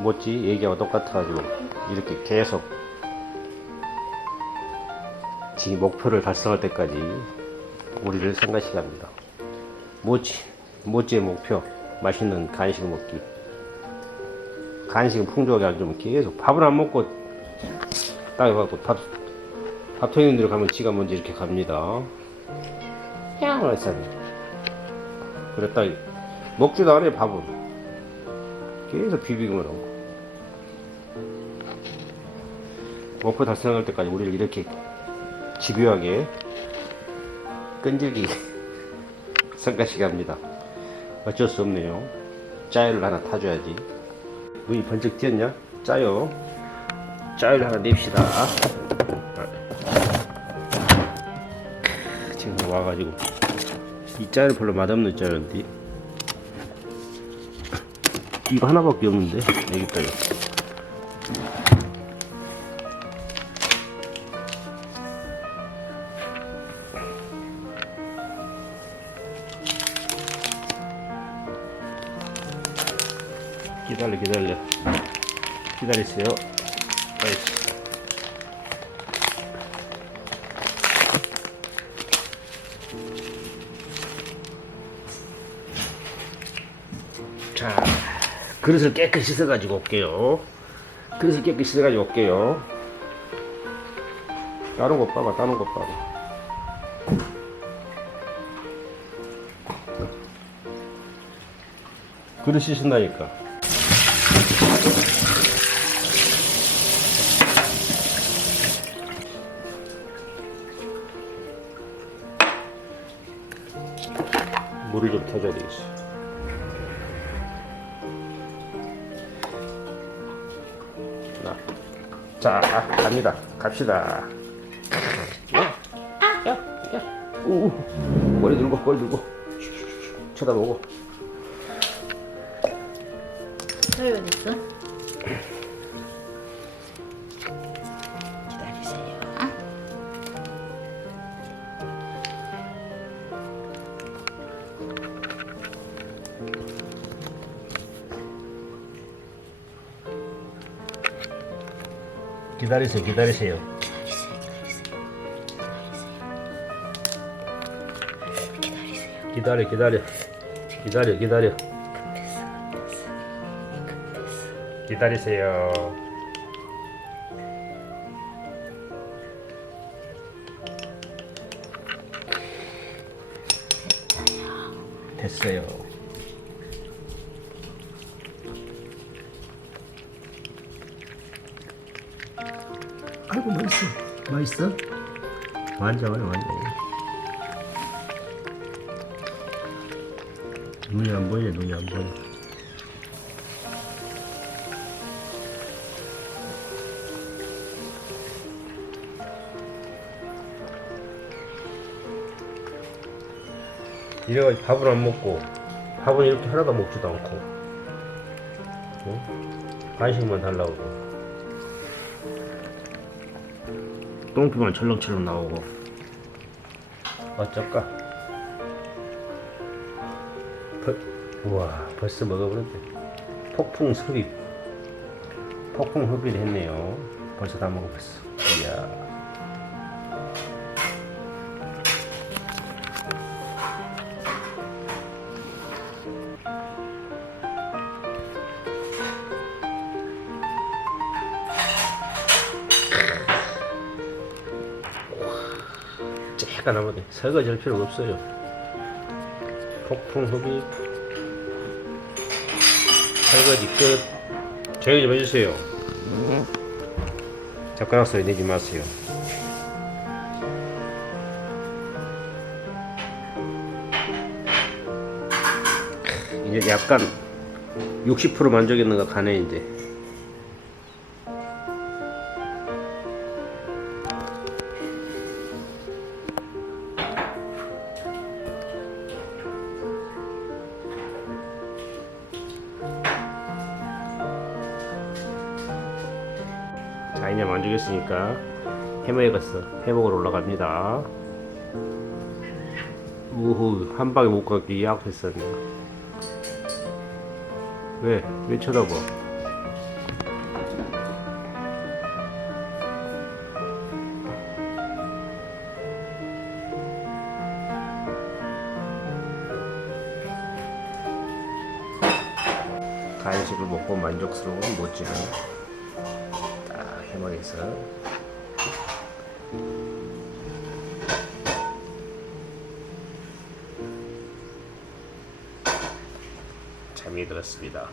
뭐지 얘기하고 똑같아가지고 이렇게 계속 지 목표를 달성할 때까지 우리를 생각시게 합니다. 뭐지 뭐지의 목표 맛있는 간식을 먹기 간식은 풍족하게 안 주면 계속 밥을 안 먹고 딱 해갖고 밥 밥통 있는 데로 가면 지가 먼저 이렇게 갑니다. 향을 했어. 그랬다 먹지도 않아요 밥은 계속 비비기만 하고 목표 달성할 때까지 우리를 이렇게 집요하게 끈질기게 성가시게 합니다. 어쩔 수 없네요. 짜요를 하나 타줘야지. 눈이 번쩍 띄었냐? 짜요. 짜요를 하나 냅시다. 지금 와가지고. 이 짜요는 별로 맛없는 짜요인데 이거 하나밖에 없는데 있다 이거 기다려 기다려. 기다리세요. 빨리. 자 그릇을 깨끗이 씻어가지고 올게요. 그릇을 깨끗이 씻어가지고 올게요. 다른 것 봐봐 다른 것 봐봐. 그릇 씻은다니까. 물을 좀 터줘야 되겠어 자, 갑니다. 갑시다. 야, 야, 야. 우, 꼬리 들고, 꼬리 들고. 쳐다보고. 어디 있어? 기다리세요, 기다리세요. 기다려, 기다려. 기다려, 기다려. 기다리세요. 됐어요. 아이고 맛있어. 맛있어? 완전해 완전. 눈이 안 보여 눈이 안 보여. 이래가지고 밥을 안 먹고 밥은 이렇게 하나도 먹지도 않고 어? 간식만 달라고 똥피만 철렁철렁 나오고. 어쩔까? 벌, 우와 벌써 먹어버렸대 폭풍 흡입. 폭풍 흡입을 했네요. 벌써 다 먹어봤어. 이야 쬐까 나머지 설거지 할 필요가 없어요. 폭풍 흡입 설거지 끝. 조용히 좀 해주세요. 젓가락 소리 내지 마세요. 이제 약간 60% 만족했는 거 가네 이제 라인을 만족했으니까 해머에 갔어 해먹으러 올라갑니다. 우후 한방에 못가기 약했었네. 왜? 왜 쳐다봐? 간식을 먹고 만족스러운 모찌는 대망에서 재미들었습니다.